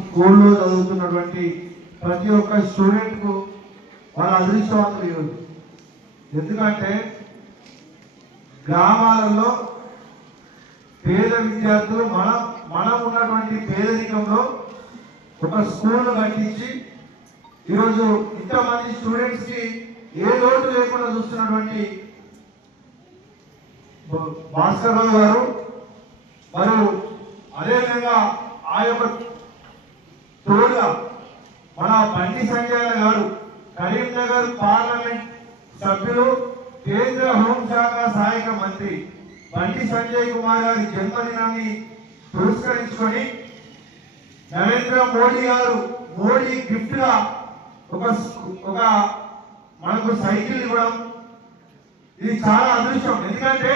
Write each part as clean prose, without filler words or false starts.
స్కూల్లో చదువుతున్నటువంటి ప్రతి ఒక్క స్టూడెంట్కు వాళ్ళ అదృష్టవంతులు ఈరోజు. ఎందుకంటే గ్రామాలలో పేద విద్యార్థులు మనం ఉన్నటువంటి పేదరికంలో ఒక స్కూల్ కట్టించి ఈరోజు ఇంతమంది స్టూడెంట్స్ కి ఏ లోటు లేకుండా చూస్తున్నటువంటి భాస్కర్ గారు మరియు అదేవిధంగా ఆ యొక్క తోడుగా మన బండి సంజయ్ గారు కరీంనగర్ పార్లమెంట్ సభ్యులు కేంద్ర హోంశాఖ సహాయక మంత్రి బండి సంజయ్ కుమార్ గారి జన్మదినాన్ని పురస్కరించుకొని నరేంద్ర మోడీ గారు గిఫ్ట్ గా ఒక మనకు సైకిల్ ఇవ్వడం ఇది చాలా అదృష్టం. ఎందుకంటే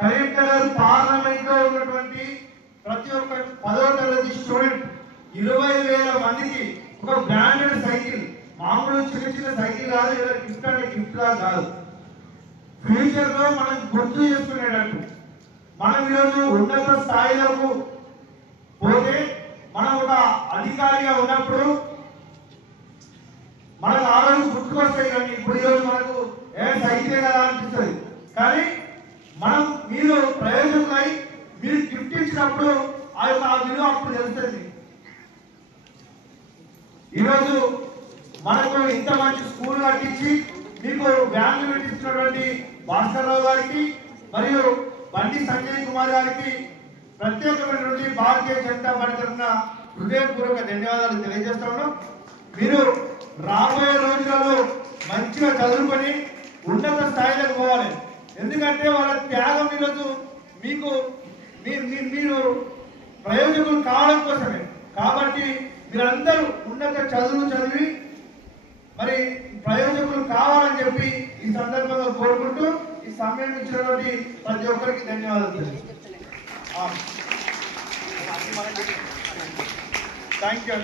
కరీంనగర్ పార్లమెంట్ లో ఉన్నటువంటి ప్రతి ఒక్క 10వ తరగతి స్టూడెంట్ 20,000 మందికి ఒక బ్రాండెడ్ సైకిల్, మామూలు చిన్న సైకిల్ కాదు, లేదా గిఫ్ట్ అంటే గిఫ్ట్ గా కాదు, ఫ్యూచర్ లో మనం గుర్తు చేసుకునేటట్టు మనం ఈరోజు ఉన్నత స్థాయిలకు పోతే మనం ఒక అధికారిగా ఉన్నప్పుడు మనకు ఆ రోజు గుర్తుకొస్తాయి. కానీ ఇప్పుడు ఈరోజు మనకు సైకిలే కదా అనిపిస్తుంది. కానీ మనం మీరు ప్రయోజనమై మీరు గిఫ్ట్ ఇచ్చినప్పుడు ఆ విలువ అప్పుడు తెలుస్తుంది. ఈరోజు మనకు ఇంత మంచి స్కూల్ కట్టించి మీకు వ్యాన్లు పెట్టిస్తున్నటువంటి భాస్కర్రావు గారికి మరియు బండి సంజయ్ కుమార్ గారికి ప్రత్యేకమైనటువంటి భారతీయ జనతా పార్టీ తరఫున హృదయపూర్వక ధన్యవాదాలు తెలియజేస్తా ఉన్నాం. మీరు రాబోయే రోజులలో మంచిగా చదువుకొని ఉన్నత స్థాయిలోకి పోవాలి. ఎందుకంటే వాళ్ళ త్యాగం ఈరోజు మీకు మీరు ప్రయోజకులు కావడం కోసమే. కాబట్టి మీరందరూ ఉన్నత చదువులు చదివి మరి ప్రయోజకులు కావాలని చెప్పి ఈ సందర్భంగా కోరుకుంటూ ఈ సమయం ఇచ్చినటువంటి ప్రతి ఒక్కరికి ధన్యవాదాలు. Thank you.